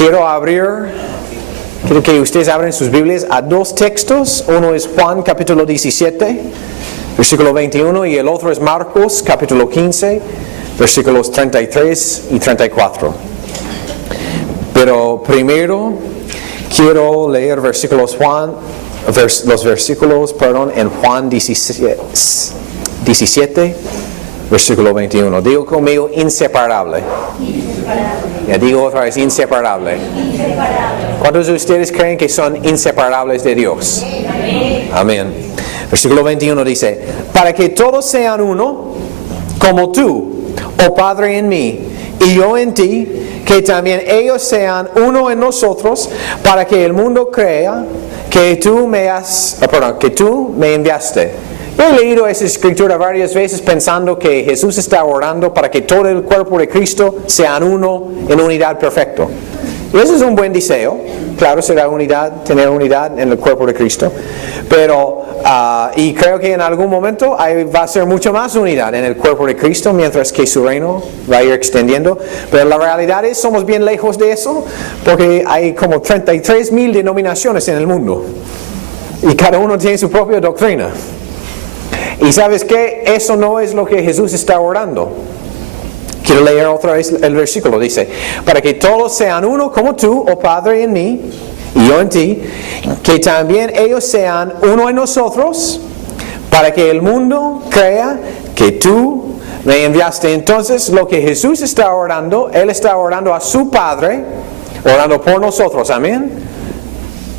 Quiero que ustedes abran sus Biblias a dos textos. Uno es Juan capítulo 17, versículo 21, y el otro es Marcos capítulo 15, versículos 33 y 34. Pero primero quiero leer los versículos en Juan 17, versículo 21. Digo conmigo, inseparable. Ya digo otra vez, inseparable. ¿Cuántos de ustedes creen que son inseparables de Dios? Amén. Versículo 21 dice: para que todos sean uno, como tú, oh Padre, en mí, y yo en ti, que también ellos sean uno en nosotros, para que el mundo crea que tú me enviaste. Yo he leído esa escritura varias veces pensando que Jesús está orando para que todo el cuerpo de Cristo sean uno en unidad perfecta. Y eso es un buen deseo. Claro, será tener unidad en el cuerpo de Cristo. Pero, y creo que en algún momento va a ser mucho más unidad en el cuerpo de Cristo, mientras que su reino va a ir extendiendo. Pero la realidad es, somos bien lejos de eso, porque hay como 33,000 denominaciones en el mundo. Y cada uno tiene su propia doctrina. Y ¿sabes qué? Eso no es lo que Jesús está orando. Quiero leer otra vez el versículo. Dice: para que todos sean uno como tú, oh Padre, en mí, y yo en ti, que también ellos sean uno en nosotros, para que el mundo crea que tú me enviaste. Entonces, lo que Jesús está orando, Él está orando a su Padre, orando por nosotros. Amén.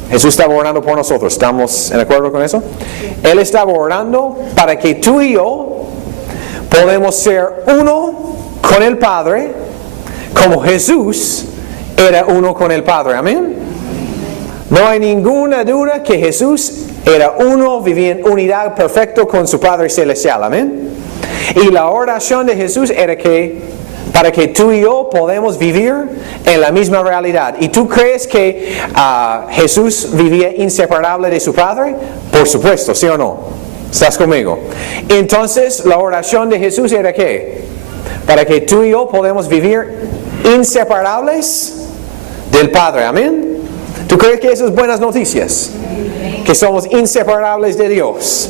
Jesús estaba orando por nosotros. ¿Estamos en acuerdo con eso? Él estaba orando para que tú y yo podamos ser uno con el Padre, como Jesús era uno con el Padre. Amén. No hay ninguna duda que Jesús era uno, vivía en unidad perfecta con su Padre Celestial. Amén. Y la oración de Jesús era para que tú y yo podamos vivir en la misma realidad. ¿Y tú crees que Jesús vivía inseparable de su Padre? Por supuesto, ¿sí o no? ¿Estás conmigo? Entonces, la oración de Jesús era ¿qué? Para que tú y yo podamos vivir inseparables del Padre. ¿Amén? ¿Tú crees que eso es buenas noticias? Que somos inseparables de Dios.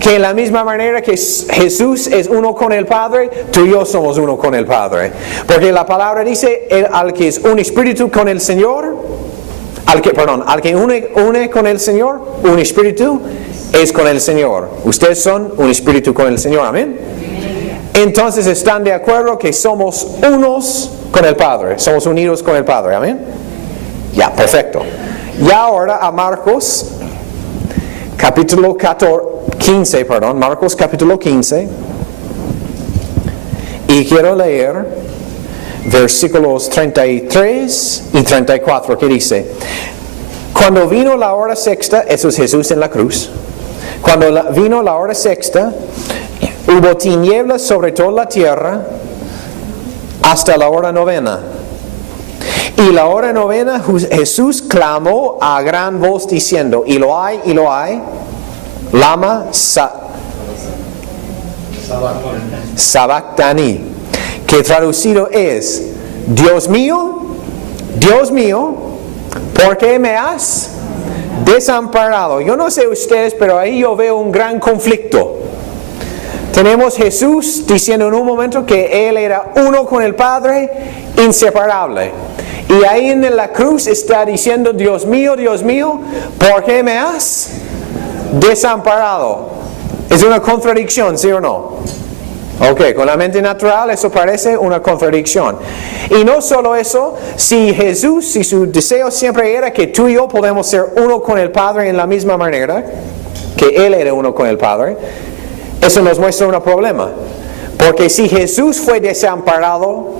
Que en la misma manera que Jesús es uno con el Padre, tú y yo somos uno con el Padre. Porque la palabra dice, al que es un espíritu con el Señor, al que une con el Señor, un espíritu es con el Señor. Ustedes son un espíritu con el Señor. Amén. Entonces están de acuerdo que somos unos con el Padre. Somos unidos con el Padre. Amén. Ya, perfecto. Y ahora a Marcos capítulo 15, Marcos capítulo 15, y quiero leer versículos 33 y 34, que dice: cuando vino la hora sexta, eso es Jesús en la cruz, vino la hora sexta, hubo tinieblas sobre toda la tierra hasta la hora novena. Y la hora novena Jesús clamó a gran voz diciendo: Eloi, Eloi, lama sabactani, que traducido es: Dios mío, ¿por qué me has desamparado? Yo no sé ustedes, pero ahí yo veo un gran conflicto. Tenemos Jesús diciendo en un momento que Él era uno con el Padre, inseparable. Y ahí en la cruz está diciendo: Dios mío, ¿por qué me has desamparado? Es una contradicción, ¿sí o no? Ok, con la mente natural eso parece una contradicción. Y no solo eso, si su deseo siempre era que tú y yo podemos ser uno con el Padre en la misma manera que Él era uno con el Padre, eso nos muestra un problema. Porque si Jesús fue desamparado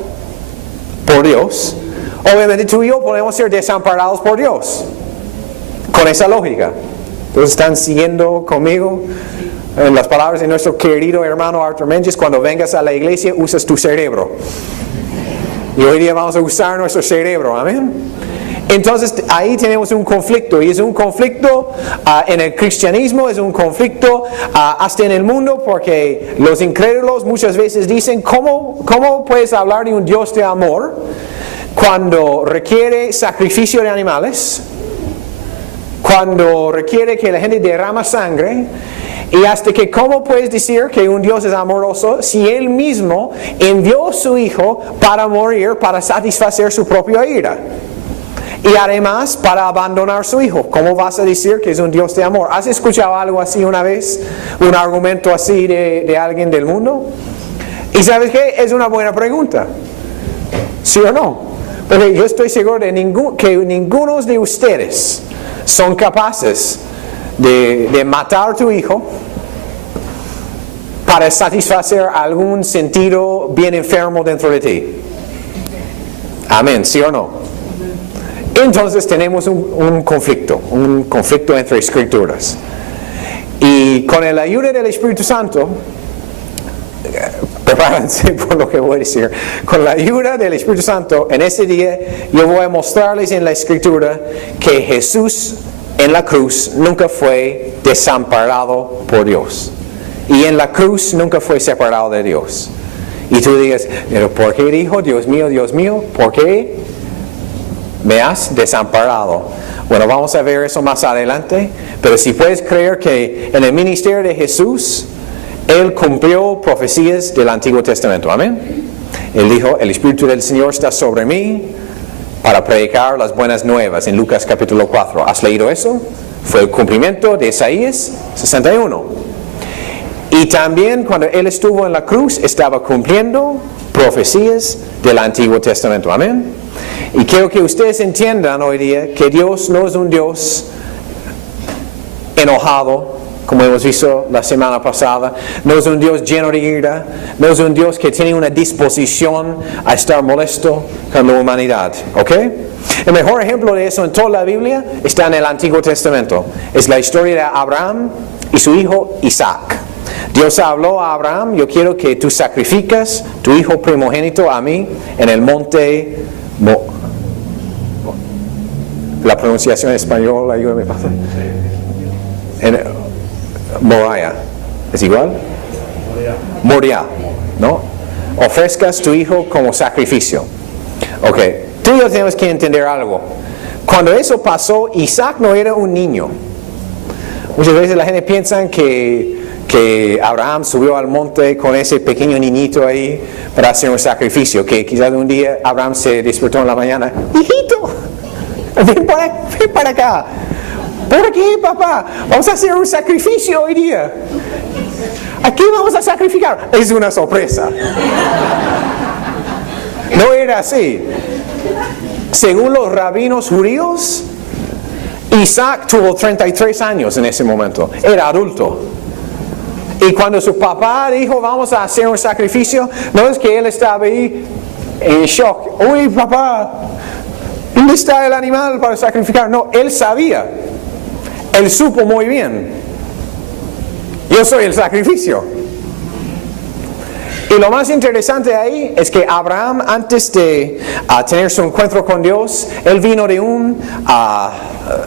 por Dios, obviamente tú y yo podemos ser desamparados por Dios. Con esa lógica. ¿Entonces están siguiendo conmigo? En las palabras de nuestro querido hermano Arthur Menges: cuando vengas a la iglesia usas tu cerebro. Y hoy día vamos a usar nuestro cerebro. Amén. Entonces ahí tenemos un conflicto. Y es un conflicto en el cristianismo, es un conflicto hasta en el mundo, porque los incrédulos muchas veces dicen: ¿Cómo puedes hablar de un Dios de amor cuando requiere sacrificio de animales, cuando requiere que la gente derrama sangre, y hasta que ¿cómo puedes decir que un Dios es amoroso si Él mismo envió a su Hijo para morir, para satisfacer su propia ira? Y además para abandonar a su Hijo. ¿Cómo vas a decir que es un Dios de amor? ¿Has escuchado algo así una vez? ¿Un argumento así de alguien del mundo? ¿Y sabes qué? Es una buena pregunta. ¿Sí o no? Porque yo estoy seguro de que ninguno de ustedes son capaces de matar a tu hijo para satisfacer algún sentido bien enfermo dentro de ti. Amén, ¿sí o no? Entonces tenemos un conflicto entre escrituras. Y con la ayuda del Espíritu Santo, prepárense por lo que voy a decir. Con la ayuda del Espíritu Santo, en ese día yo voy a mostrarles en la Escritura que Jesús en la cruz nunca fue desamparado por Dios. Y en la cruz nunca fue separado de Dios. Y tú digas, pero ¿por qué dijo, Dios mío, ¿por qué me has desamparado? Bueno, vamos a ver eso más adelante. Pero si puedes creer que en el ministerio de Jesús, Él cumplió profecías del Antiguo Testamento. Amén. Él dijo, el Espíritu del Señor está sobre mí para predicar las buenas nuevas en Lucas capítulo 4. ¿Has leído eso? Fue el cumplimiento de Isaías 61. Y también cuando Él estuvo en la cruz, estaba cumpliendo profecías del Antiguo Testamento. Amén. Y quiero que ustedes entiendan hoy día que Dios no es un Dios enojado, como hemos visto la semana pasada. No es un Dios lleno de ira. No es un Dios que tiene una disposición a estar molesto con la humanidad. ¿Ok? El mejor ejemplo de eso en toda la Biblia está en el Antiguo Testamento. Es la historia de Abraham y su hijo Isaac. Dios habló a Abraham, yo quiero que tú sacrificas tu hijo primogénito a mí en el monte... La pronunciación en español, ayúdame, pastor. Moriah. ¿Es igual? Moriah, ¿no? Ofrezcas tu hijo como sacrificio. Ok, tú y yo tenemos que entender algo. Cuando eso pasó, Isaac no era un niño. Muchas veces la gente piensa que Abraham subió al monte con ese pequeño niñito ahí para hacer un sacrificio, que quizás un día Abraham se despertó en la mañana, hijito, ven para acá. ¿Por qué, papá? Vamos a hacer un sacrificio hoy día. ¿A qué vamos a sacrificar? Es una sorpresa. No era así. Según los rabinos judíos, Isaac tuvo 33 años en ese momento. Era adulto. Y cuando su papá dijo, vamos a hacer un sacrificio, no es que él estaba ahí en shock. Uy, papá, ¿dónde está el animal para sacrificar? No, él sabía. Él supo muy bien. Yo soy el sacrificio. Y lo más interesante ahí es que Abraham, antes de tener su encuentro con Dios, él vino de un,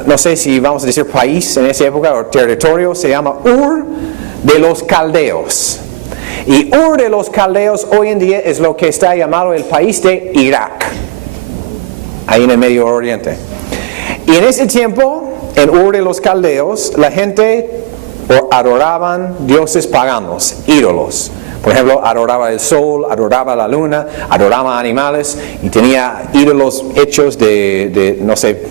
no sé si vamos a decir país en esa época, o territorio, se llama Ur de los Caldeos. Y Ur de los Caldeos hoy en día es lo que está llamado el país de Irak, ahí en el Medio Oriente. Y en ese tiempo, en Ur de los Caldeos, la gente adoraban dioses paganos, ídolos. Por ejemplo, adoraba el sol, adoraba la luna, adoraba animales y tenía ídolos hechos de no sé,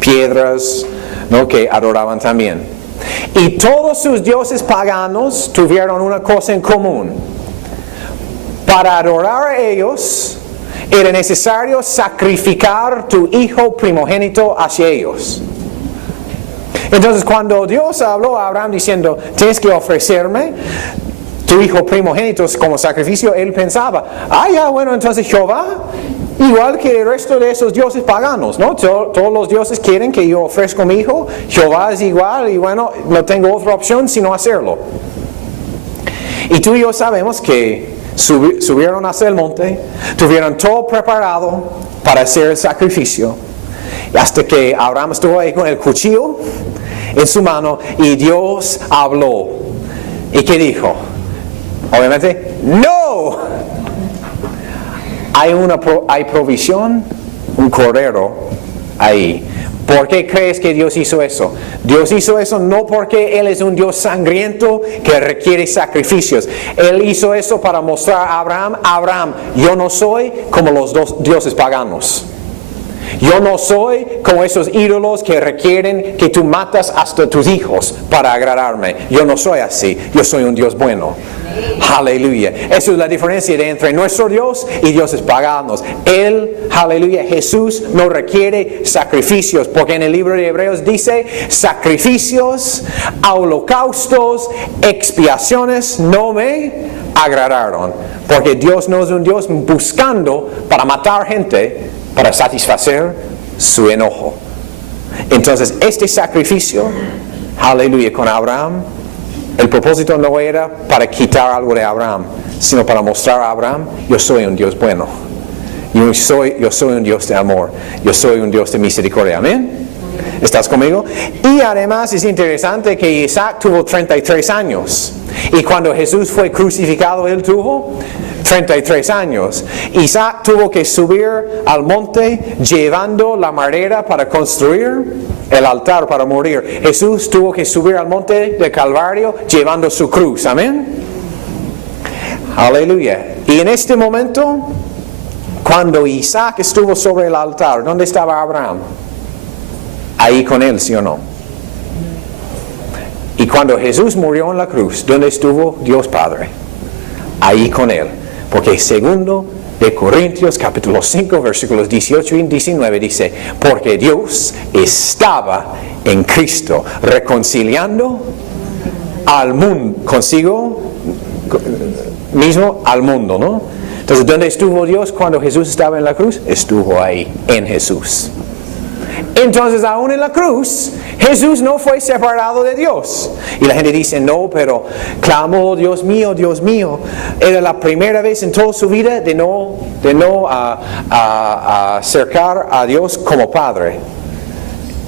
piedras, ¿no? Que adoraban también. Y todos sus dioses paganos tuvieron una cosa en común. Para adorar a ellos, era necesario sacrificar tu hijo primogénito hacia ellos. Entonces, cuando Dios habló a Abraham diciendo, tienes que ofrecerme tu hijo primogénito como sacrificio, él pensaba, ya, bueno, entonces Jehová, igual que el resto de esos dioses paganos, ¿no? Todos los dioses quieren que yo ofrezca a mi hijo, Jehová es igual, y bueno, no tengo otra opción sino hacerlo. Y tú y yo sabemos que subieron hacia el monte, tuvieron todo preparado para hacer el sacrificio, hasta que Abraham estuvo ahí con el cuchillo en su mano, y Dios habló. ¿Y qué dijo? Obviamente, ¡no! Hay provisión un cordero ahí. ¿Por qué crees que Dios hizo eso? Dios hizo eso no porque Él es un Dios sangriento que requiere sacrificios. Él hizo eso para mostrar a Abraham, yo no soy como los dos dioses paganos. Yo no soy como esos ídolos que requieren que tú matas hasta tus hijos para agradarme. Yo no soy así. Yo soy un Dios bueno. Aleluya. Esa es la diferencia entre nuestro Dios y dioses paganos. Él, aleluya, Jesús no requiere sacrificios, porque en el libro de Hebreos dice, sacrificios, holocaustos, expiaciones no me agradaron. Porque Dios no es un Dios buscando para matar gente, para satisfacer su enojo. Entonces, este sacrificio, aleluya, con Abraham, el propósito no era para quitar algo de Abraham, sino para mostrar a Abraham, yo soy un Dios bueno. Yo soy un Dios de amor. Yo soy un Dios de misericordia. Amén. ¿Estás conmigo? Y además es interesante que Isaac tuvo 33 años. Y cuando Jesús fue crucificado, él tuvo 33 años. Isaac tuvo que subir al monte llevando la madera para construir el altar para morir. Jesús tuvo que subir al monte del Calvario llevando su cruz. Amén. Aleluya. Y en este momento, cuando Isaac estuvo sobre el altar, ¿dónde estaba Abraham? Ahí con él, ¿sí o no? Y cuando Jesús murió en la cruz, ¿dónde estuvo Dios Padre? Ahí con él. Porque segundo de Corintios capítulo 5 versículos 18 y 19 dice, porque Dios estaba en Cristo reconciliando al mundo, consigo mismo al mundo, ¿no? Entonces, ¿dónde estuvo Dios cuando Jesús estaba en la cruz? Estuvo ahí, en Jesús. Entonces, aún en la cruz, Jesús no fue separado de Dios. Y la gente dice, no, pero clamó, Dios mío, Dios mío. Era la primera vez en toda su vida de no acercar a Dios como Padre.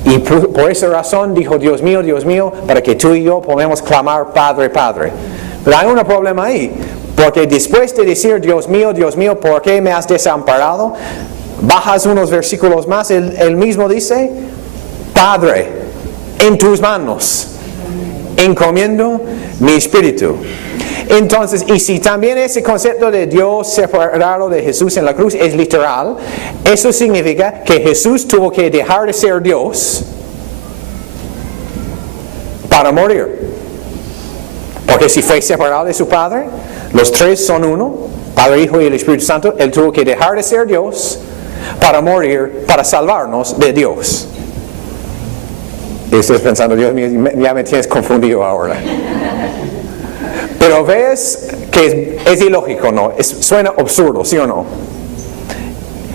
Y por esa razón dijo, Dios mío, para que tú y yo podamos clamar, Padre, Padre. Pero hay un problema ahí. Porque después de decir, Dios mío, ¿por qué me has desamparado? Bajas unos versículos más, él mismo dice, Padre, en tus manos encomiendo mi espíritu. Entonces, y si también ese concepto de Dios separado de Jesús en la cruz es literal, eso significa que Jesús tuvo que dejar de ser Dios para morir. Porque si fue separado de su Padre, los tres son uno, Padre, Hijo y el Espíritu Santo, Él tuvo que dejar de ser Dios para morir, para salvarnos de Dios. Y estás pensando, Dios mío, ya me tienes confundido ahora. Pero ves que es ilógico, ¿no? Suena absurdo, ¿sí o no?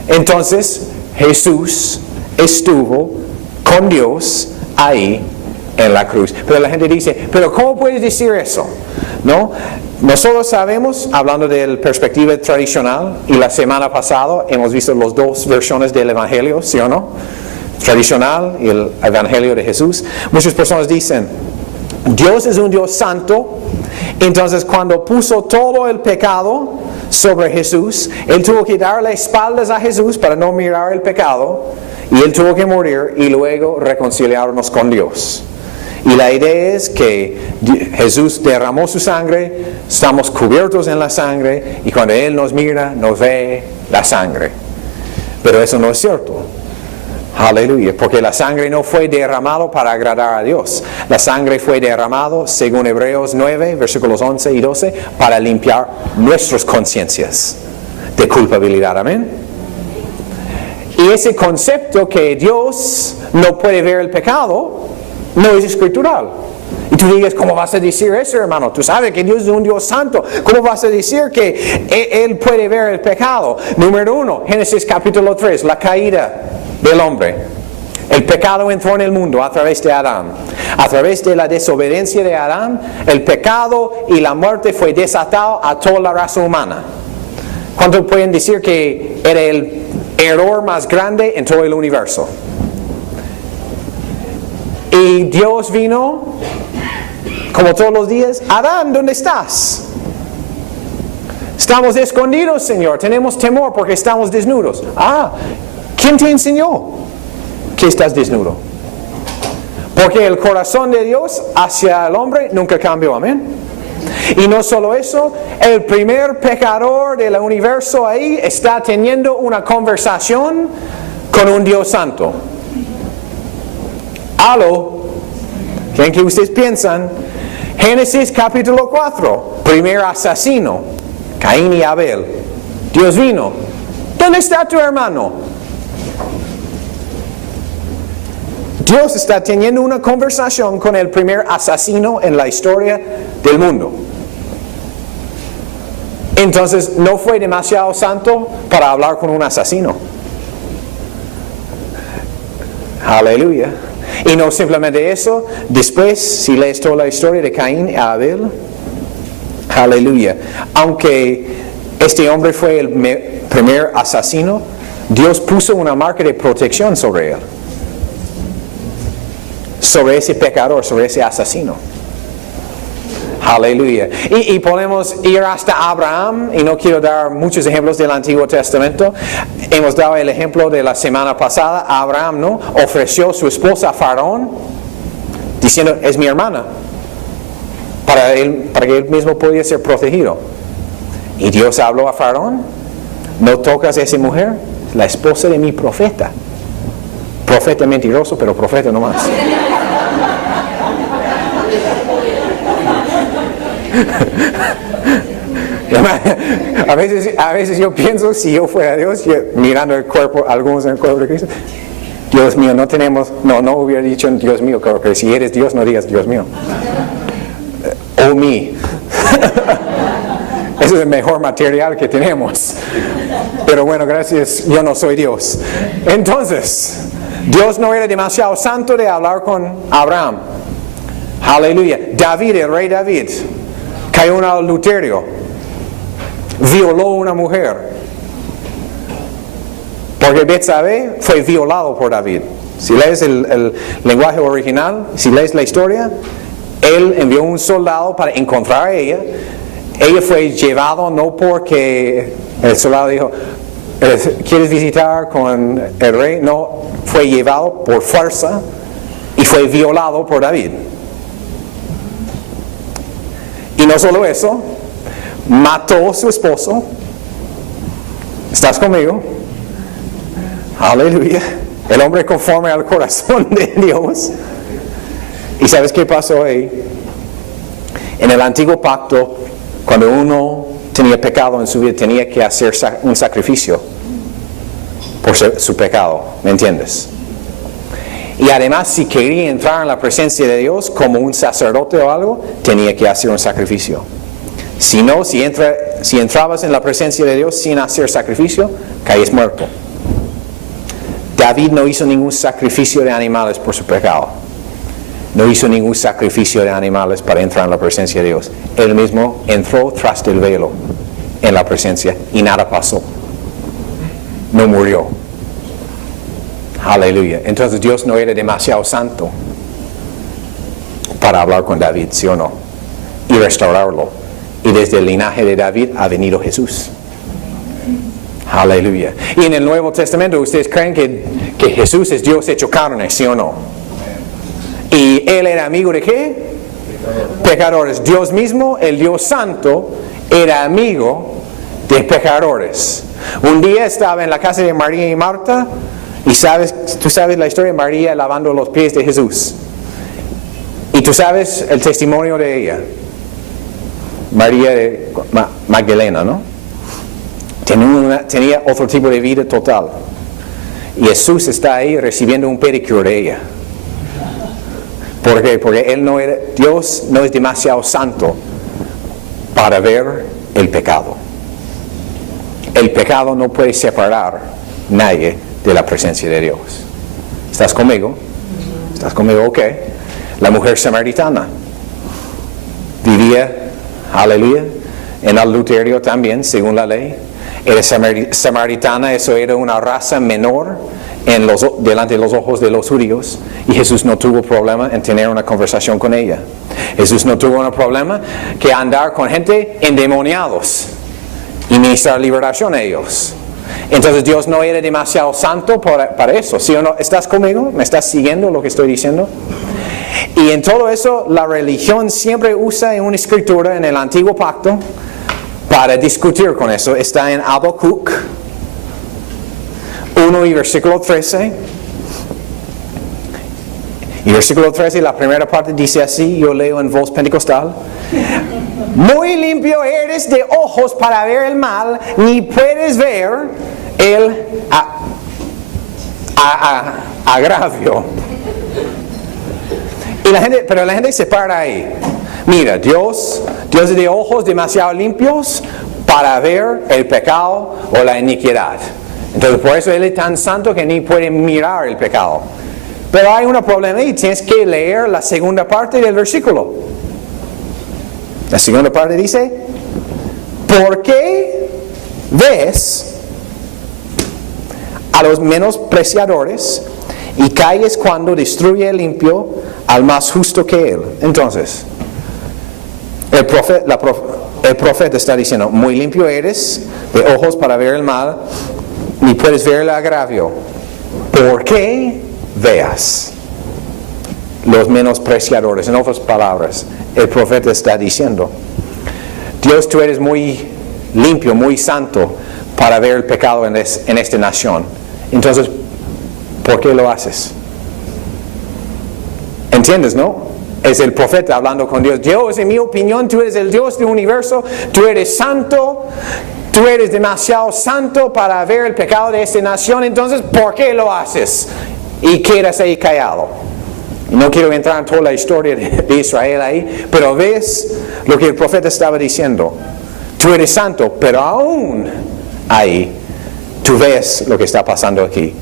Entonces, Jesús estuvo con Dios ahí en la cruz. Pero la gente dice, ¿pero cómo puedes decir eso? ¿No? Nosotros sabemos, hablando de la perspectiva tradicional, y la semana pasada hemos visto las dos versiones del Evangelio, ¿sí o no? Tradicional y el Evangelio de Jesús. Muchas personas dicen, Dios es un Dios santo, entonces cuando puso todo el pecado sobre Jesús, Él tuvo que darle espaldas a Jesús para no mirar el pecado, y Él tuvo que morir y luego reconciliarnos con Dios. Y la idea es que Jesús derramó su sangre, estamos cubiertos en la sangre, y cuando Él nos mira, nos ve la sangre. Pero eso no es cierto. Aleluya, porque la sangre no fue derramado para agradar a Dios. La sangre fue derramado, según Hebreos 9, versículos 11 y 12, para limpiar nuestras conciencias de culpabilidad. Amén. Y ese concepto que Dios no puede ver el pecado, no es escritural. Y tú dices, ¿cómo vas a decir eso, hermano? Tú sabes que Dios es un Dios santo. ¿Cómo vas a decir que Él puede ver el pecado? Número 1, Génesis capítulo 3, la caída del hombre. El pecado entró en el mundo a través de Adán. A través de la desobediencia de Adán, el pecado y la muerte fue desatado a toda la raza humana. ¿Cuántos pueden decir que era el error más grande en todo el universo? Y Dios vino, como todos los días, Adán, ¿dónde estás? Estamos escondidos, Señor, tenemos temor porque estamos desnudos. ¿Quién te enseñó que estás desnudo? Porque el corazón de Dios hacia el hombre nunca cambió, amén. Y no solo eso, el primer pecador del universo ahí está teniendo una conversación con un Dios santo. ¿Aló? ¿Quién que ustedes piensan? Génesis capítulo 4, primer asesino, Caín y Abel. Dios vino. ¿Dónde está tu hermano? Dios está teniendo una conversación con el primer asesino en la historia del mundo. Entonces, no fue demasiado santo para hablar con un asesino. Aleluya. Y no simplemente eso, después, si lees toda la historia de Caín y Abel, aleluya. Aunque este hombre fue el primer asesino, Dios puso una marca de protección sobre él. Sobre ese pecador, sobre ese asesino. Aleluya. Y podemos ir hasta Abraham, y no quiero dar muchos ejemplos del Antiguo Testamento. Hemos dado el ejemplo de la semana pasada. Abraham, ¿no?, ofreció su esposa a Faraón, diciendo, es mi hermana, para que él mismo pudiera ser protegido. Y Dios habló a Faraón, no tocas a esa mujer, la esposa de mi profeta. Profeta mentiroso, pero profeta nomás. A veces yo pienso, si yo fuera Dios, mirando el cuerpo, algunos en el cuerpo de Cristo, Dios mío, no hubiera dicho Dios mío, porque si eres Dios, no digas Dios mío. Oh me. Ese es el mejor material que tenemos. Pero bueno, gracias, yo no soy Dios. Entonces, Dios no era demasiado santo de hablar con Abraham. Aleluya. David, el rey David, cayó en adulterio, violó a una mujer, porque Betsabé fue violado por David. Si lees el lenguaje original, si lees la historia, él envió un soldado para encontrar a ella. Ella fue llevada no porque el soldado dijo, ¿quieres visitar con el rey? No, fue llevado por fuerza y fue violado por David. Y no solo eso, mató a su esposo. ¿Estás conmigo? Aleluya. El hombre conforme al corazón de Dios. ¿Y sabes qué pasó ahí? En el antiguo pacto, cuando uno tenía pecado en su vida, tenía que hacer un sacrificio por su pecado. ¿Me entiendes? Y además, si quería entrar en la presencia de Dios como un sacerdote o algo, tenía que hacer un sacrificio. Si no, si entrabas en la presencia de Dios sin hacer sacrificio, caes muerto. David no hizo ningún sacrificio de animales por su pecado. No hizo ningún sacrificio de animales para entrar en la presencia de Dios. Él mismo entró tras del velo en la presencia y nada pasó. No murió. Aleluya. Entonces Dios no era demasiado santo para hablar con David, ¿sí o no? Y restaurarlo. Y desde el linaje de David ha venido Jesús. Aleluya. Y en el Nuevo Testamento, ¿ustedes creen que Jesús es Dios hecho carne, sí o no? ¿Y Él era amigo de qué? Pecadores. Dios mismo, el Dios Santo, era amigo de pecadores. Un día estaba en la casa de María y Marta, y tú sabes la historia de María lavando los pies de Jesús. Y tú sabes el testimonio de ella. María de Magdalena, ¿no? Tenía otro tipo de vida total. Y Jesús está ahí recibiendo un pedicure de ella. ¿Por qué? Porque Dios no es demasiado santo para ver el pecado. El pecado no puede separar nadie de la presencia de Dios. ¿Estás conmigo? ¿Estás conmigo? Ok. La mujer samaritana vivía, aleluya, en adulterio también, según la ley. Era samaritana, eso era una raza menor delante de los ojos de los judíos, y Jesús no tuvo problema en tener una conversación con ella. Jesús no tuvo un problema que andar con gente endemoniados y ministrar liberación a ellos. Entonces Dios no era demasiado santo para eso. ¿Sí o no? ¿Estás conmigo? ¿Me estás siguiendo lo que estoy diciendo? Y en todo eso, la religión siempre usa una escritura en el Antiguo Pacto para discutir con eso. Está en Habacuc 1 y versículo 13. Y versículo 13, la primera parte dice así, yo leo en voz pentecostal. Muy limpio eres de ojos para ver el mal, ni puedes ver el agravio. Pero la gente se para ahí. Mira, Dios es de ojos demasiado limpios para ver el pecado o la iniquidad. Entonces por eso Él es tan santo que ni puede mirar el pecado. Pero hay un problema y tienes que leer la segunda parte del versículo. La segunda parte dice, ¿por qué ves a los menospreciadores y calles cuando destruye el limpio al más justo que él? Entonces, el profeta está diciendo, muy limpio eres de ojos para ver el mal, ni puedes ver el agravio. ¿Por qué veas los menospreciadores? En otras palabras, el profeta está diciendo, Dios, tú eres muy limpio, muy santo para ver el pecado en esta nación. Entonces, ¿por qué lo haces? ¿Entiendes, no? Es el profeta hablando con Dios. Dios, en mi opinión, tú eres el Dios del universo, tú eres santo, tú eres demasiado santo para ver el pecado de esta nación, entonces, ¿por qué lo haces? Y quedas ahí callado. Y no quiero entrar en toda la historia de Israel ahí, pero ves lo que el profeta estaba diciendo. Tú eres santo, pero aún ahí tú ves lo que está pasando aquí.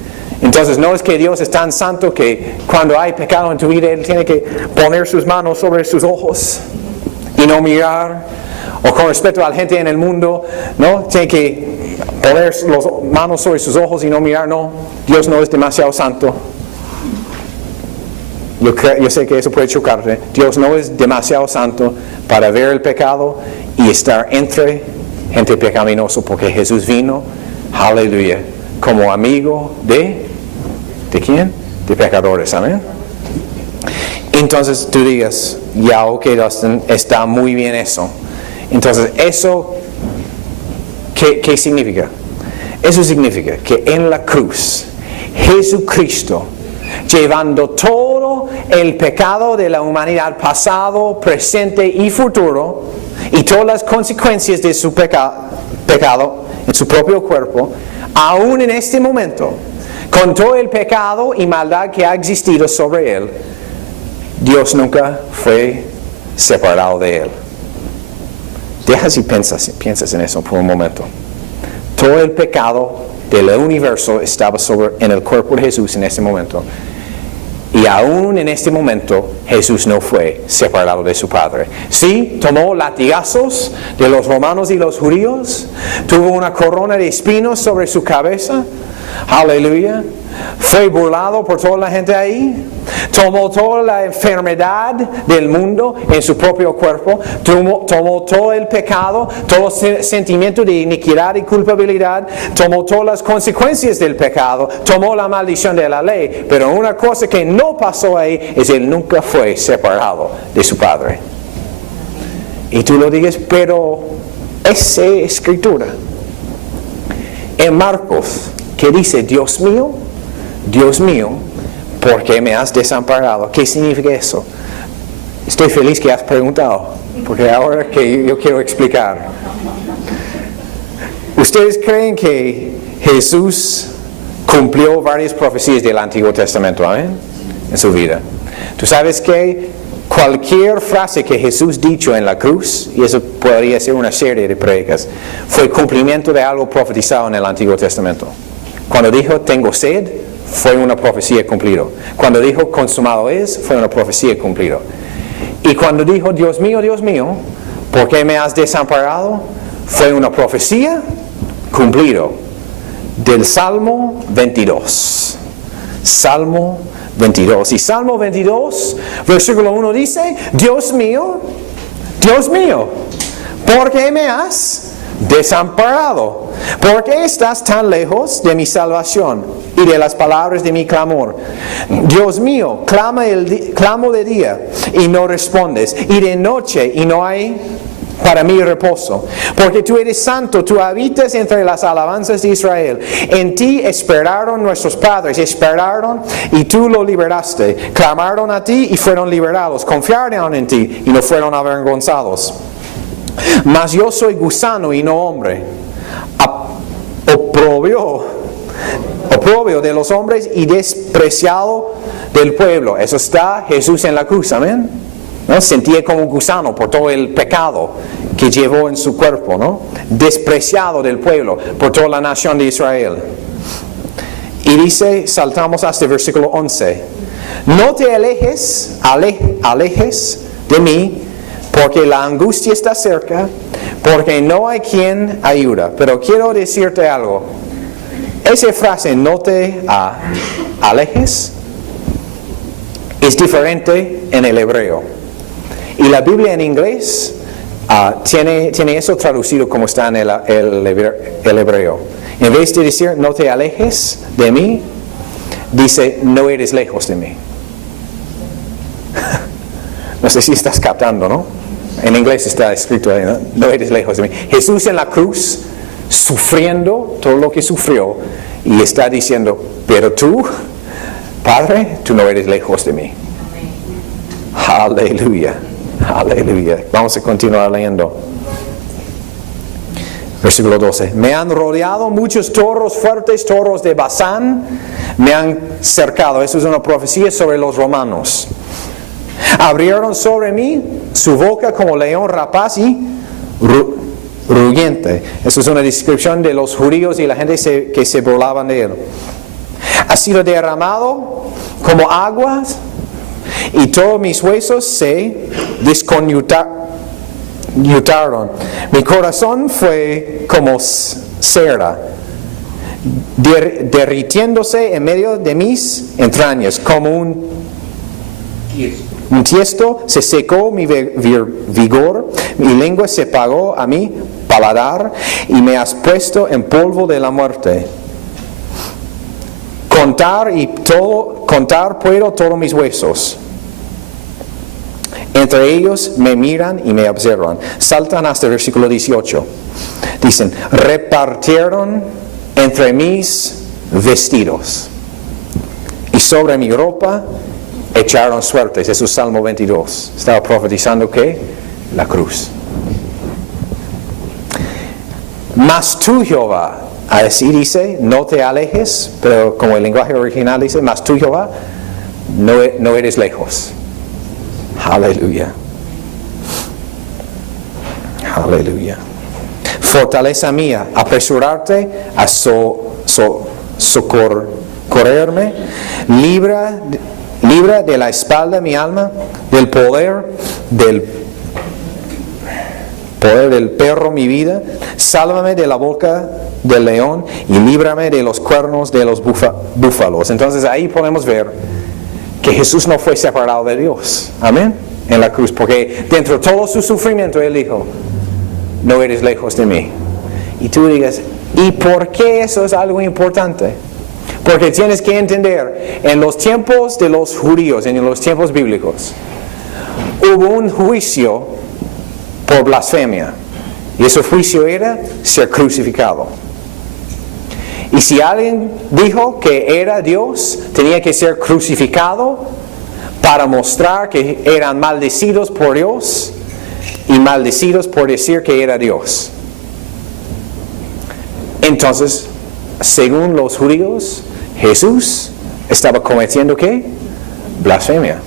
Entonces no es que Dios es tan santo que cuando hay pecado en tu vida Él tiene que poner sus manos sobre sus ojos y no mirar. O con respecto a la gente en el mundo, ¿no? Tiene que poner las manos sobre sus ojos y no mirar. No, Dios no es demasiado santo. Yo sé que eso puede chocarte. Dios no es demasiado santo para ver el pecado y estar entre gente pecaminosa, porque Jesús vino, aleluya, como amigo ¿de quién? De pecadores, amén. Entonces tú digas, ya ok, Dustin, está muy bien eso. Entonces eso, ¿qué significa? Eso significa que en la cruz, Jesucristo, llevando todo el pecado de la humanidad pasado, presente y futuro, y todas las consecuencias de su pecado en su propio cuerpo, aún en este momento, con todo el pecado y maldad que ha existido sobre él, Dios nunca fue separado de él. Deja si piensas en eso por un momento. Todo el pecado del universo estaba en el cuerpo de Jesús en ese momento. Y aún en este momento Jesús no fue separado de su Padre. Sí, tomó latigazos de los romanos y los judíos. Tuvo una corona de espinos sobre su cabeza. Aleluya. Fue burlado por toda la gente ahí. Tomó toda la enfermedad del mundo en su propio cuerpo. Tomó todo el pecado, todo sentimiento de iniquidad y culpabilidad. Tomó todas las consecuencias del pecado. Tomó la maldición de la ley. Pero una cosa que no pasó ahí es que Él nunca fue separado de su Padre. Y tú lo dices, pero esa escritura en Marcos, que dice, Dios mío, ¿por qué me has desamparado? ¿Qué significa eso? Estoy feliz que has preguntado, porque ahora que yo quiero explicar. ¿Ustedes creen que Jesús cumplió varias profecías del Antiguo Testamento, amén? En su vida. ¿Tú sabes que cualquier frase que Jesús dicho en la cruz, y eso podría ser una serie de predicas, fue cumplimiento de algo profetizado en el Antiguo Testamento? Cuando dijo, tengo sed, fue una profecía cumplida. Cuando dijo, consumado es, fue una profecía cumplida. Y cuando dijo, Dios mío, ¿por qué me has desamparado? Fue una profecía cumplida. Del Salmo 22. Salmo 22. Y Salmo 22, versículo 1 dice, Dios mío, ¿por qué me has desamparado. ¿Por qué estás tan lejos de mi salvación y de las palabras de mi clamor? Dios mío, clamo de día y no respondes, y de noche y no hay para mí reposo. Porque tú eres santo, tú habitas entre las alabanzas de Israel. En ti esperaron nuestros padres, esperaron y tú lo liberaste. Clamaron a ti y fueron liberados. Confiaron en ti y no fueron avergonzados. Mas yo soy gusano y no hombre, oprobio de los hombres y despreciado del pueblo. Eso está Jesús en la cruz, amén. ¿No? Sentía como un gusano por todo el pecado que llevó en su cuerpo, ¿no? Despreciado del pueblo por toda la nación de Israel. Y dice, saltamos hasta el versículo 11: no te alejes de mí, porque la angustia está cerca, porque no hay quien ayuda. Pero quiero decirte algo. Esa frase, no te alejes, es diferente en el hebreo. Y la Biblia en inglés tiene eso traducido como está en el hebreo. En vez de decir, no te alejes de mí, dice, no eres lejos de mí. No sé si estás captando, ¿no? En inglés está escrito ahí, ¿no? No eres lejos de mí. Jesús en la cruz, sufriendo todo lo que sufrió, y está diciendo, pero tú, Padre, tú no eres lejos de mí. Aleluya, aleluya. Vamos a continuar leyendo. Versículo 12. Me han rodeado muchos toros fuertes, toros de Basán, me han cercado. Eso es una profecía sobre los romanos. Abrieron sobre mí su boca como león rapaz y rugiente. Eso es una descripción de los judíos y la gente que se burlaban de él. Ha sido derramado como aguas y todos mis huesos se desconjuntaron. Mi corazón fue como cera, derritiéndose en medio de mis entrañas, como un tiesto. Se secó mi vigor, mi lengua se pagó a mi paladar, y me has puesto en polvo de la muerte. Contar puedo todos mis huesos. Entre ellos me miran y me observan. Saltan hasta el versículo 18. Dicen, repartieron entre mis vestidos, y sobre mi ropa echaron suertes. Eso es Salmo 22. Estaba profetizando que la cruz. Mas tú, Jehová, así dice, no te alejes, pero como el lenguaje original dice, mas tú, Jehová, no eres lejos. Aleluya. Aleluya. Fortaleza mía, apresurarte a socorrerme. Libra de la espalda mi alma, del poder del perro mi vida. Sálvame de la boca del león y líbrame de los cuernos de los búfalos. Entonces ahí podemos ver que Jesús no fue separado de Dios. Amén. En la cruz, porque dentro de todo su sufrimiento Él dijo, no eres lejos de mí. Y tú digas, ¿y por qué eso es algo importante? Porque tienes que entender, en los tiempos de los judíos, en los tiempos bíblicos, hubo un juicio por blasfemia. Y ese juicio era ser crucificado. Y si alguien dijo que era Dios, tenía que ser crucificado para mostrar que eran maldecidos por Dios y maldecidos por decir que era Dios. Entonces, según los judíos, Jesús estaba cometiendo ¿qué? Blasfemia.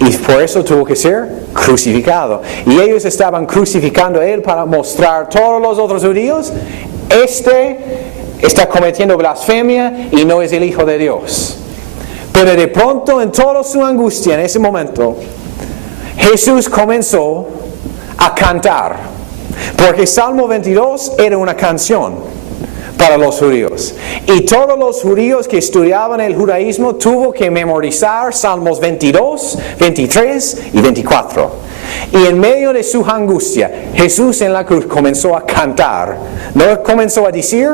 Y por eso tuvo que ser crucificado. Y ellos estaban crucificando a Él para mostrar a todos los otros judíos, está cometiendo blasfemia y no es el Hijo de Dios. Pero de pronto, en toda su angustia en ese momento, Jesús comenzó a cantar. Porque Salmo 22 era una canción para los judíos. Y todos los judíos que estudiaban el judaísmo tuvo que memorizar Salmos 22, 23 y 24. Y en medio de su angustia, Jesús en la cruz comenzó a cantar. No comenzó a decir,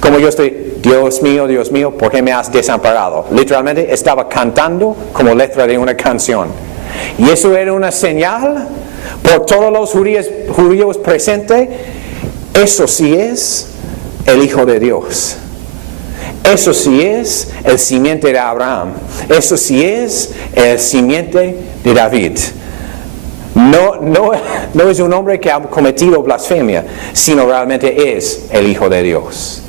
como yo estoy, Dios mío, ¿por qué me has desamparado? Literalmente estaba cantando como letra de una canción. Y eso era una señal por todos los judíos presentes. Eso sí es el Hijo de Dios. Eso sí es el simiente de Abraham. Eso sí es el simiente de David. No es un hombre que ha cometido blasfemia, sino realmente es el Hijo de Dios.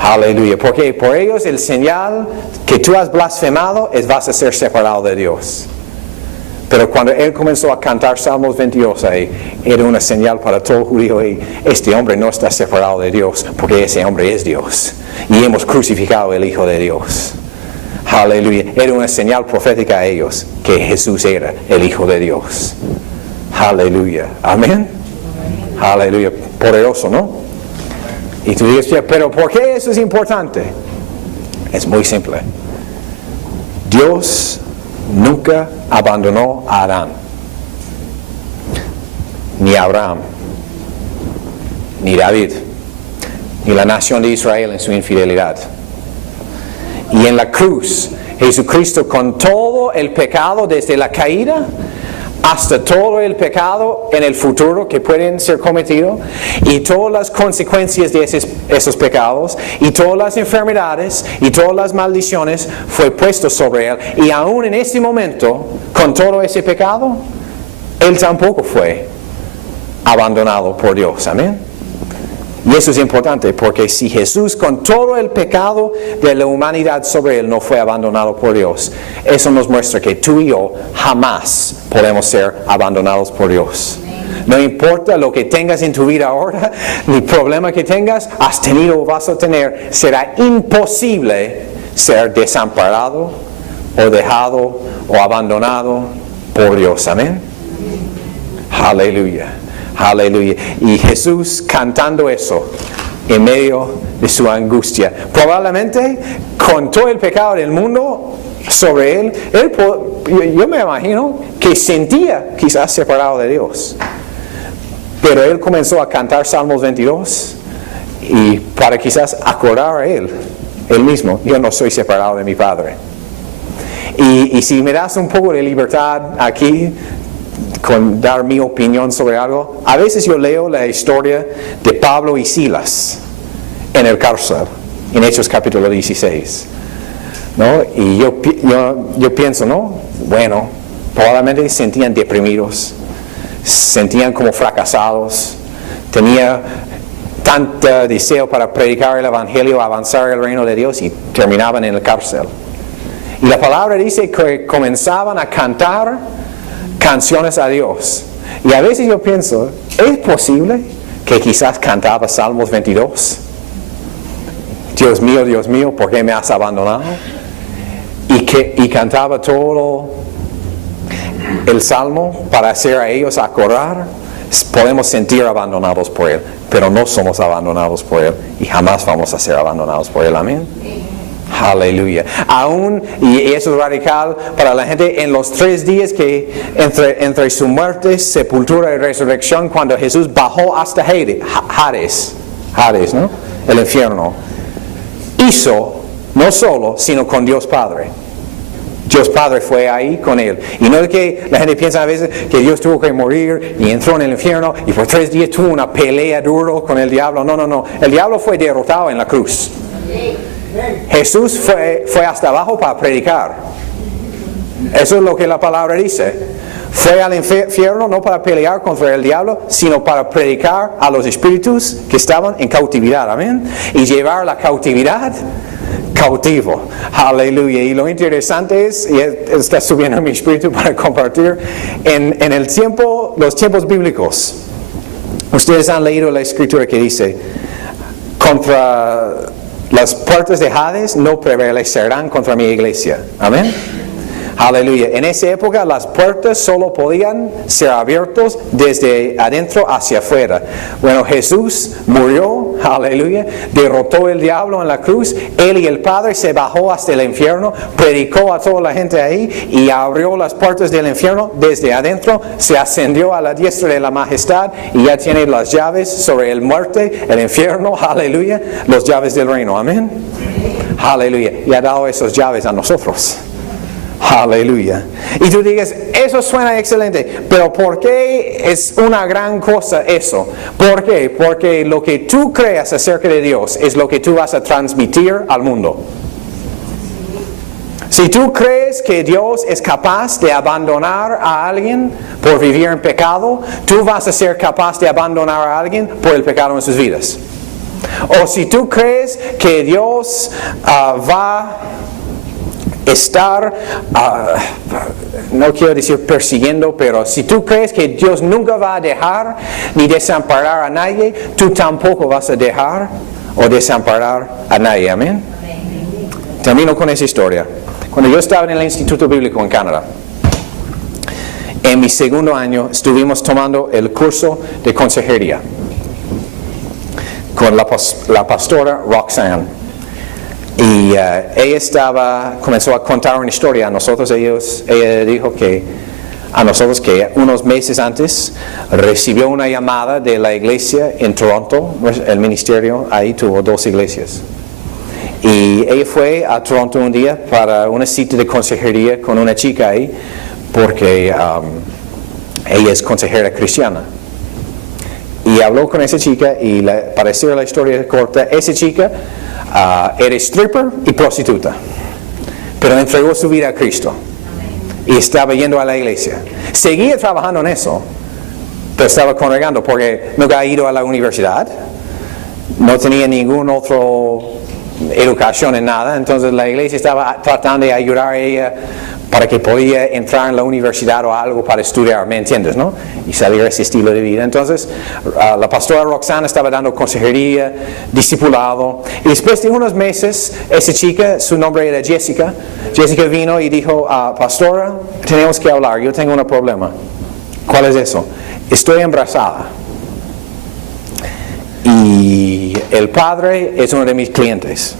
Aleluya. Porque por ellos el señal que tú has blasfemado es vas a ser separado de Dios. Pero cuando él comenzó a cantar Salmos 22 ahí, era una señal para todo judío. Y este hombre no está separado de Dios, porque ese hombre es Dios. Y hemos crucificado al Hijo de Dios. Aleluya. Era una señal profética a ellos que Jesús era el Hijo de Dios. Aleluya. Amén. Aleluya. Poderoso, ¿no? Y tú dices, pero ¿por qué eso es importante? Es muy simple. Dios nunca abandonó a Adán, ni a Abraham, ni David, ni la nación de Israel en su infidelidad. Y en la cruz, Jesucristo con todo el pecado desde la caída hasta todo el pecado en el futuro que pueden ser cometidos y todas las consecuencias de esos pecados y todas las enfermedades y todas las maldiciones fue puesto sobre él. Y aún en ese momento, con todo ese pecado, él tampoco fue abandonado por Dios. Amén. Y eso es importante porque si Jesús con todo el pecado de la humanidad sobre él no fue abandonado por Dios, eso nos muestra que tú y yo jamás podemos ser abandonados por Dios. No importa lo que tengas en tu vida ahora, ni problema que tengas, has tenido o vas a tener, será imposible ser desamparado o dejado o abandonado por Dios. Amén. Aleluya. Aleluya. Y Jesús cantando eso en medio de su angustia. Probablemente con todo el pecado del mundo sobre él, yo me imagino que sentía quizás separado de Dios. Pero él comenzó a cantar Salmos 22 y para quizás acordar a él mismo, yo no soy separado de mi Padre. Y si me das un poco de libertad aquí, con dar mi opinión sobre algo, a veces yo leo la historia de Pablo y Silas en el cárcel, en Hechos capítulo 16, ¿no? Y yo pienso, ¿no? Bueno, probablemente se sentían deprimidos, sentían como fracasados, tenía tanto deseo para predicar el evangelio, avanzar el reino de Dios y terminaban en el cárcel. Y la palabra dice que comenzaban a cantar canciones a Dios. Y a veces yo pienso, ¿es posible que quizás cantaba Salmos 22? Dios mío, ¿por qué me has abandonado? Y cantaba todo el salmo para hacer a ellos acordar. Podemos sentir abandonados por Él, pero no somos abandonados por Él y jamás vamos a ser abandonados por Él. Amén. Aleluya. Aún, y eso es radical para la gente, en los 3 días que entre su muerte, sepultura y resurrección, cuando Jesús bajó hasta Hades, ¿no? El infierno, hizo no solo, sino con Dios Padre. Dios Padre fue ahí con él. Y no es que la gente piensa a veces que Dios tuvo que morir y entró en el infierno y por 3 días tuvo una pelea duro con el diablo. No. El diablo fue derrotado en la cruz. Jesús fue hasta abajo para predicar. Eso es lo que la palabra dice. Fue al infierno no para pelear contra el diablo, sino para predicar a los espíritus que estaban en cautividad. Amén. Y llevar la cautividad cautivo. Aleluya. Y lo interesante es, y está subiendo mi espíritu para compartir, en los tiempos bíblicos, ustedes han leído la escritura que dice, contra las puertas de Hades no prevalecerán contra mi iglesia. Amén. Aleluya. En esa época las puertas solo podían ser abiertas desde adentro hacia afuera. Bueno, Jesús murió, aleluya, derrotó el diablo en la cruz. Él y el Padre se bajó hasta el infierno, predicó a toda la gente ahí y abrió las puertas del infierno desde adentro. Se ascendió a la diestra de la majestad y ya tiene las llaves sobre el muerte, el infierno, aleluya, las llaves del reino. Amén. Aleluya. Y ha dado esas llaves a nosotros. Aleluya. Y tú digas, eso suena excelente, pero ¿por qué es una gran cosa eso? ¿Por qué? Porque lo que tú creas acerca de Dios es lo que tú vas a transmitir al mundo. Si tú crees que Dios es capaz de abandonar a alguien por vivir en pecado, tú vas a ser capaz de abandonar a alguien por el pecado en sus vidas. O si tú crees que Dios va estar, no quiero decir persiguiendo, pero si tú crees que Dios nunca va a dejar ni desamparar a nadie, tú tampoco vas a dejar o desamparar a nadie. Amén. Termino con esa historia. Cuando yo estaba en el Instituto Bíblico en Canadá, en mi segundo año estuvimos tomando el curso de consejería con la pastora Roxanne. Y ella comenzó a contar una historia a nosotros. Ella dijo que a nosotros que unos meses antes recibió una llamada de la iglesia en Toronto. El ministerio ahí tuvo 2 iglesias. Y ella fue a Toronto un día para una cita de consejería con una chica ahí, porque ella es consejera cristiana. Y habló con esa chica y para hacer la historia corta, esa chica era stripper y prostituta, pero entregó su vida a Cristo y estaba yendo a la iglesia. Seguía trabajando en eso, pero estaba congregando porque nunca ha ido a la universidad, no tenía ninguna otra educación en nada. Entonces la iglesia estaba tratando de ayudar a ella para que podía entrar en la universidad o algo para estudiar, ¿me entiendes, no? Y salir ese estilo de vida. Entonces, la pastora Roxana estaba dando consejería, discipulado, y después de unos meses, esa chica, su nombre era Jessica vino y dijo, pastora, tenemos que hablar, yo tengo un problema. ¿Cuál es eso? Estoy embarazada. Y el padre es uno de mis clientes.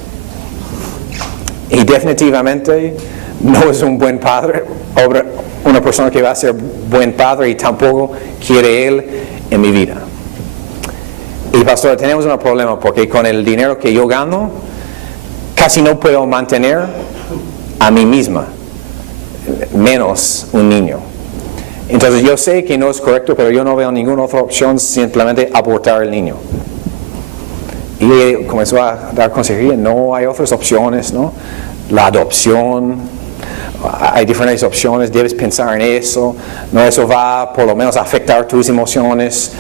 Y definitivamente no es un buen padre, una persona que va a ser buen padre, y tampoco quiere él en mi vida. Y pastor, tenemos un problema porque con el dinero que yo gano, casi no puedo mantener a mí misma, menos un niño. Entonces yo sé que no es correcto, pero yo no veo ninguna otra opción, simplemente abortar el niño. Y ella comenzó a dar consejería, no hay otras opciones, ¿no? La adopción, hay diferentes opciones, debes pensar en eso, no, eso va por lo menos a afectar tus emociones,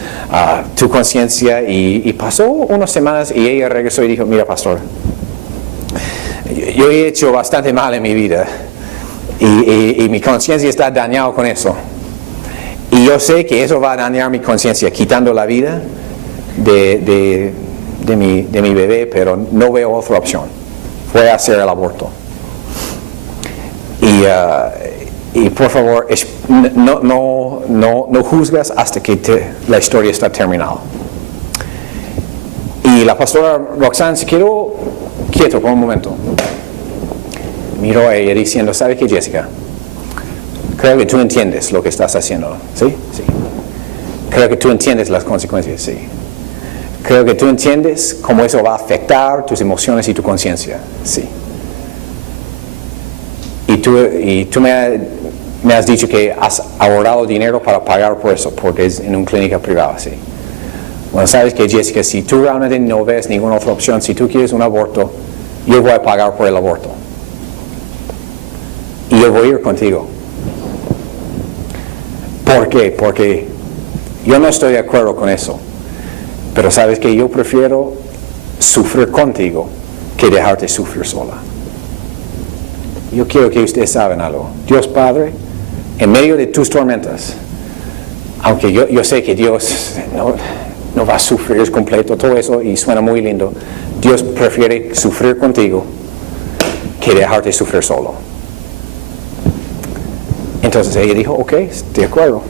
tu conciencia. Y pasó unas semanas y ella regresó y dijo, mira pastor, yo he hecho bastante mal en mi vida y mi conciencia está dañada con eso. Y yo sé que eso va a dañar mi conciencia, quitando la vida de mi bebé, pero no veo otra opción. Fue a hacer el aborto. Y por favor, no juzgas hasta que la historia está terminada. Y la pastora Roxanne se quedó quieto por un momento. Miró a ella diciendo, ¿sabe qué, Jessica? Creo que tú entiendes lo que estás haciendo, ¿sí? Sí. Creo que tú entiendes las consecuencias, sí. Creo que tú entiendes cómo eso va a afectar tus emociones y tu conciencia, sí. Y tú me has dicho que has ahorrado dinero para pagar por eso, porque es en una clínica privada, sí. Bueno, sabes que, Jessica, si tú realmente no ves ninguna otra opción, si tú quieres un aborto, yo voy a pagar por el aborto. Y yo voy a ir contigo. ¿Por qué? Porque yo no estoy de acuerdo con eso. Pero sabes que yo prefiero sufrir contigo que dejarte sufrir sola. Yo quiero que ustedes saben algo. Dios Padre, en medio de tus tormentas, aunque yo sé que Dios no va a sufrir completo todo eso y suena muy lindo, Dios prefiere sufrir contigo que dejarte sufrir solo. Entonces ella dijo, ok, de acuerdo.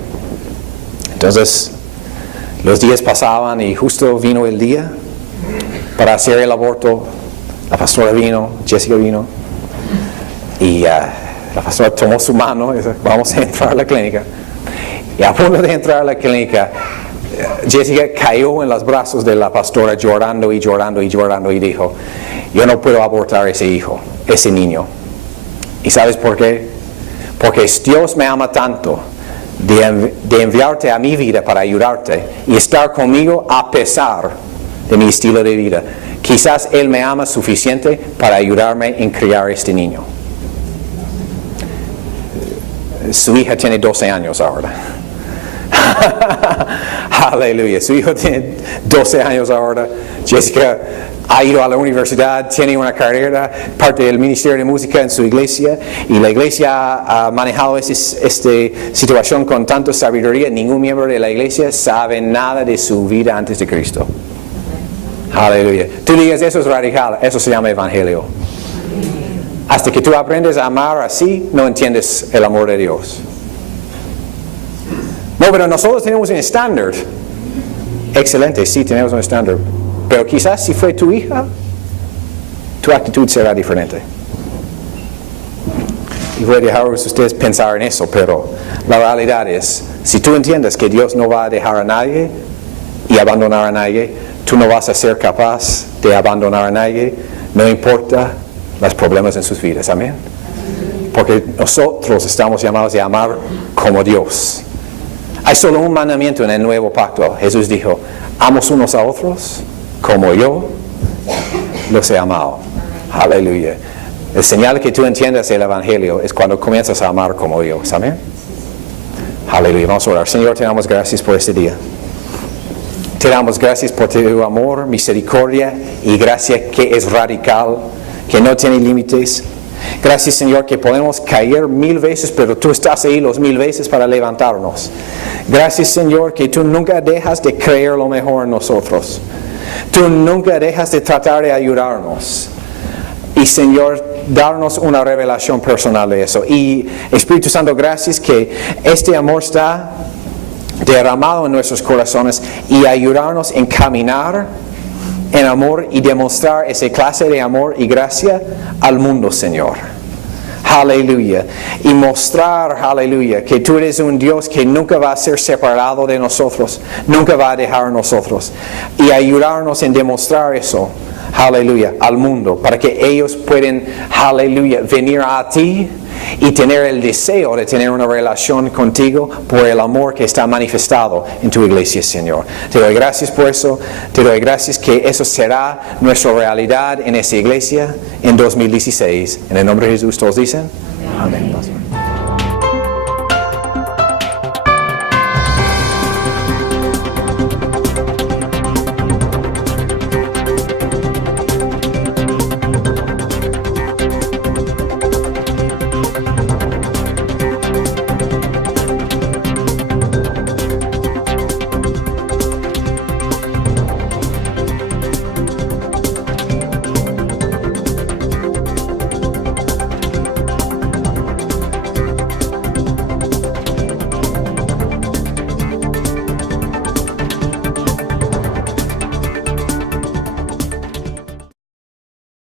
Entonces los días pasaban y justo vino el día para hacer el aborto. La pastora vino, Jessica vino, y la pastora tomó su mano y dijo, vamos a entrar a la clínica. Y a punto de entrar a la clínica, Jessica cayó en los brazos de la pastora llorando y llorando y llorando y dijo, yo no puedo abortar ese hijo, ese niño. ¿Y sabes por qué? Porque Dios me ama tanto de enviarte a mi vida para ayudarte y estar conmigo a pesar de mi estilo de vida. Quizás Él me ama suficiente para ayudarme en criar este niño. Su hija tiene 12 años ahora. Aleluya. Su hijo tiene 12 años ahora. Jessica ha ido a la universidad, tiene una carrera, parte del ministerio de música en su iglesia, y la iglesia ha manejado esta situación con tanta sabiduría. Ningún miembro de la iglesia sabe nada de su vida antes de Cristo. Aleluya. Tú digas, eso es radical, eso se llama evangelio. Hasta que tú aprendes a amar así, no entiendes el amor de Dios. No, pero nosotros tenemos un estándar. Excelente, sí, tenemos un estándar. Pero quizás si fue tu hija, tu actitud será diferente. Y voy a dejar a ustedes pensar en eso, pero la realidad es, si tú entiendes que Dios no va a dejar a nadie y abandonar a nadie, tú no vas a ser capaz de abandonar a nadie, no importa los problemas en sus vidas. Amén. Porque nosotros estamos llamados a amar como Dios. Hay solo un mandamiento en el nuevo pacto. Jesús dijo, amos unos a otros como yo los he amado. Aleluya. El señal que tú entiendas el evangelio es cuando comienzas a amar como Dios. Amén. Aleluya. Vamos a orar. Señor, te damos gracias por este día. Te damos gracias por tu amor, misericordia y gracia que es radical, que no tiene límites. Gracias, Señor, que podemos caer 1000 veces, pero tú estás ahí los 1000 veces para levantarnos. Gracias, Señor, que tú nunca dejas de creer lo mejor en nosotros. Tú nunca dejas de tratar de ayudarnos. Y, Señor, darnos una revelación personal de eso. Y, Espíritu Santo, gracias que este amor está derramado en nuestros corazones y ayudarnos en caminar en amor y demostrar esa clase de amor y gracia al mundo, Señor. Aleluya. Y mostrar, aleluya, que tú eres un Dios que nunca va a ser separado de nosotros, nunca va a dejar a nosotros. Y ayudarnos en demostrar eso, aleluya, al mundo, para que ellos puedan, aleluya, venir a ti y tener el deseo de tener una relación contigo por el amor que está manifestado en tu iglesia, Señor. Te doy gracias por eso. Te doy gracias que eso será nuestra realidad en esta iglesia en 2016. En el nombre de Jesús todos dicen. Amén.